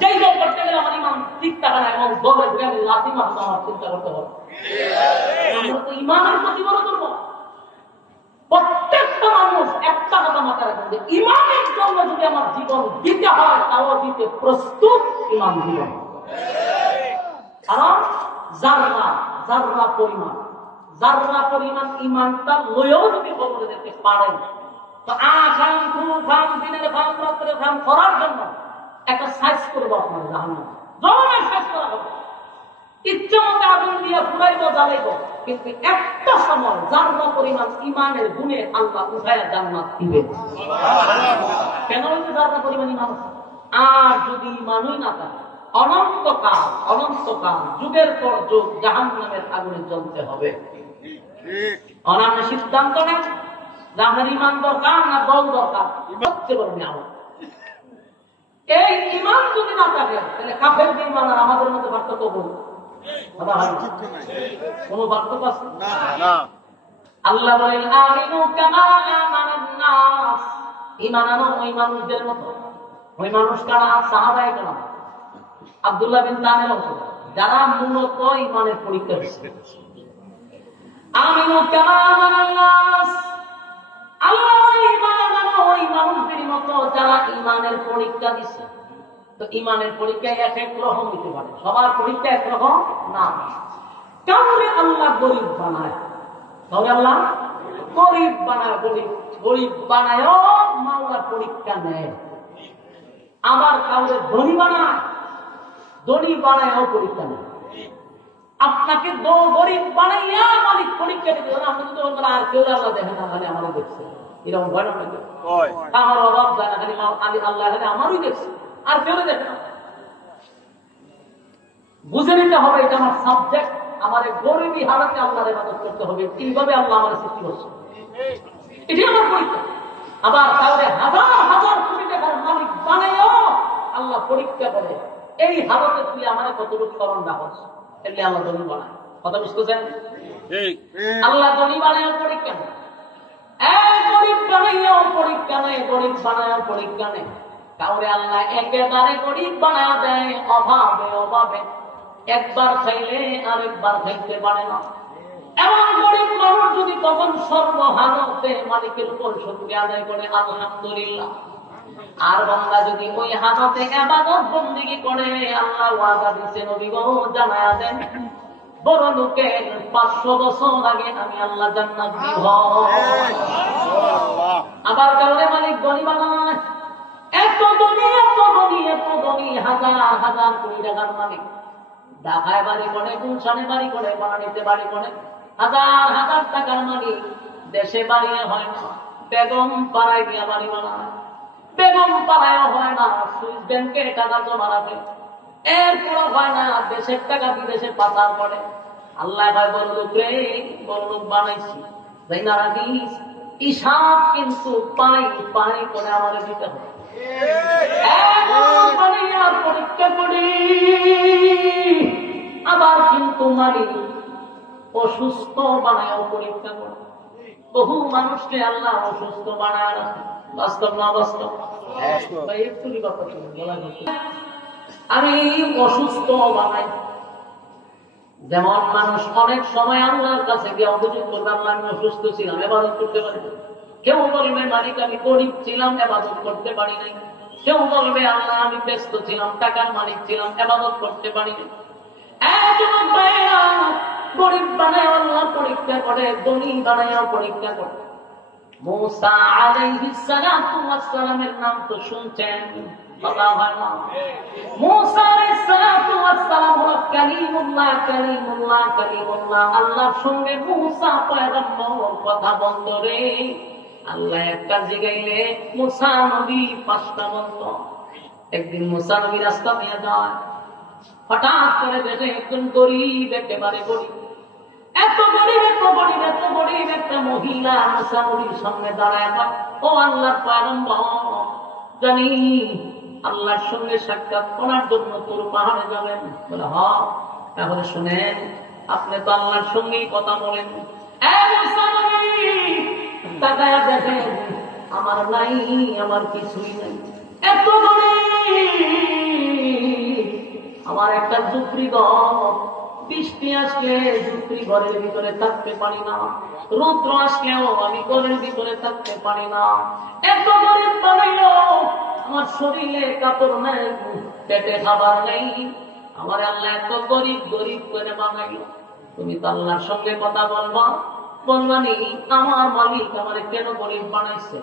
যেই দল করতে গেলে আমার ইমান ঠিক থাকে না এবং দলের জ্ঞানে লাথি মারতে আমার চিন্তা করতে হবে। আমরা তো ইমানের প্রতি বড় করবো। প্রত্যেকটা মানুষ একটা কথা মাথায় রাখবেন যে ইমানের জন্য যদি আমার জীবন দিতে হয় তাও দিতে প্রস্তুত ইমান জীবন। কারণ জাররা পরিমাণ ইমানটা লয়েও যদি কবরে যেতে পারেন তো আখান খান দিনের খান রাত্রে খান করার জন্য একটা সাইজ করবো আপনার জাহান্নাম জমানের সাইজ করা হবে। ইচ্ছা মতো আগুন দিয়ে ফুরাইব জ্বালাইব, কিন্তু একটা সময় জাররা পরিমাণ ইমানের গুণে আল্লাহ উঠায়া জান্নাত দিবে। কেন বলতে জাররা পরিমাণ ইমান? আর যদি ইমানই না থাকে অনন্তকাল যুগের পর যুগ জাহান্নামের আগুনে জ্বলতে হবে। অনান্য সিদ্ধান্ত নেন যে আমার ইমান দরকার না দল দরকার। সবচেয়ে বড় নিয়ামত এই ইমান যদি না থাকে তাহলে কাফের ইমান আর আমাদের মধ্যে পার্থক্য করবো কোন পার্থক্য আছে? আল্লাহ বলেন আমিনু কামা আমানান নাস, ঈমান আনো ওই মানুষদের মতো। ওই মানুষ কারা? সাহাবায়ে কেরাম, আব্দুল্লাহ বিন তামির, যারা মূলত ঈমানের পরীক্ষা দিচ্ছে। আমিনু কামা আমানান নাস, আল্লাহ ঈমান আনো ওই মানুষদের মতো যারা ঈমানের পরীক্ষা দিচ্ছে। তো ঈমানের পরীক্ষায় এক এক রকম হতে পারে, সবার পরীক্ষা একরকম না। কাউরে আল্লাহ গরিব বানায়, কাউরে আল্লাহ গরিব বানায়, গরিব বানায়ও মাওলার পরীক্ষা নেয়। আবার কাউরে ধনী বানায়, ধনী বানায়ও পরীক্ষা নেয়। আপনাকে গরিব বানাইয়া মালিক পরীক্ষা দিতে হবে। আপনি যদি বলবেন আর কেউ আল্লাহ দেখে না, খালি আমারও দেখছে, এরকম ভয় না? আমার অভাব যায় না, খালি আল্লাহ খালি আমারই দেখছে, আর কেউ দেখে না। বুঝে নিতে হবে এটা আমার সাবজেক্ট, আমার গরিবী হালাতে আল্লাহর ইবাদত করতে হবে। এইভাবে আল্লাহ আমার সৃষ্টি করছে, এটি আমার পরীক্ষা। আবার তাহলে হাজার হাজার কোটি টাকার মালিক বানাইও আল্লাহ পরীক্ষা করে এই হালতে তুই আমার কতটুকু স্মরণ রাখছ, এগুলি আল্লাহ ধনী বানায়। কথা বুঝতেছেন? আল্লাহ ধনী বানায়ও পরীক্ষা নেই, গরিব বানাইও পরীক্ষা নেই, গরিব বানায়ও পরীক্ষা নেই। কাউরে আল্লাহ একেবারে গরিব বানায় দেয়, অভাবে একবার খাইলে আরেকবার খাইতে পারে না। এমন গরিব মানুষ যদি তখন সর্বহালতে মালিকের উপর শুকরিয়া আদায় করে আলহামদুলিল্লাহ, আর বান্দা যদি ওই হালতে ইবাদত বন্দেগী করে, আল্লাহ ওয়াদা দিয়েছে নবী গো জানায়া দেন বড় লোকের 500 বছর আগে আমি আল্লাহ জান্নাত দিব। আবার কাউরে মালিক গরিব বানায়, এত ধনী হাজার হাজার কোটি টাকার মালিক, ঢাকায় বাড়ি করে, গুলশানে বাড়ি করে, বানানিতে বাড়ি করে, হাজার হাজার টাকার মালিক, দেশে বাড়িয়ে হয় না, বেগম পাড়ায় গিয়া বাড়ি বানায়, বেগম পাড়ায়ও হয় না, সুইস ব্যাংকে টাকা জমা রাখে, এরপরও হয় না, দেশের টাকা বিদেশে পাচার করে। আল্লাহ ভাই বড় লোক রে, বড় লোক বানাইছি, তাই না রাখিস, হিসাব কিন্তু পানি করে আমার দিতে হবে। পরীক্ষা করি, আবার কিন্তু মালিক অসুস্থ বানায়ও পরীক্ষা করে। বহু মানুষকে আল্লাহ অসুস্থ বানায়, বাস্তব না বাস্তব? আমি অসুস্থ বানাই, যেমন মানুষ অনেক সময় আল্লাহর কাছে গিয়ে অভিযোগ করবে আল্লাহ আমি অসুস্থ ছিলাম, ইবাদত করতে পারি না। কেউ বলবে মালিক আমি গরিব ছিলাম, ইবাদত করতে পারি নাই। কেউ বলবে আল্লাহ আমি ব্যস্ত ছিলাম, টাকার মালিক ছিলাম, ইবাদত করতে পারি নাই। গরিব বানায় আল্লাহ পরীক্ষা করে, ধনী বানায় পরীক্ষা করে। মূসা আলাইহিস সালাতু ওয়াস সালামের নাম তো শুনছেন, মূসা আলাইহিস সালাতু ওয়াস সালাম হলো কালিমুল্লাহ, আল্লাহর সঙ্গে মূসা পয়গম্বর কথা বলতো রে। আল্লাহ একটা জিগাইলে মূসা নবী 5টা বলতো। একদিন মূসা নবী রাস্তা দিয়ে যায়, হঠাৎ করে দেখে একজন গরিব, একেবারে গরিব, এত গরিব একটা মহিলা মূসা নবীর সামনে দাঁড়ায়, ও আল্লাহর পয়গম্বর, জানি আল্লাহর সঙ্গে সাক্ষাৎ করার জন্য তোর পাহাড়ে যাবেন। বলে হ্যাঁ, তাহলে শুনেন, আপনি তো আল্লাহর সঙ্গেই কথা বলেন। তাকায়া দেখেন আমার নাই, আমার কিছুই নাই, এত গরিব আমার একটা ঝুপড়ি ঘর, বৃষ্টি আসলে ঝুপড়ি ঘরের ভিতরে থাকতে পারি না, রৌদ্র আসলেও আমি ঘরের ভিতরে থাকতে পারি না। এত গরিব বানাইল, আমার শরীরে কাপড় নেই, পেটে খাবার নেই, আমার আল্লাহ এত গরিব গরিব করে বানাইল। তুমি তো আল্লাহর সঙ্গে কথা বলবা, বলবানি আমার মালিক আমার কেন গরিব বানাইছে।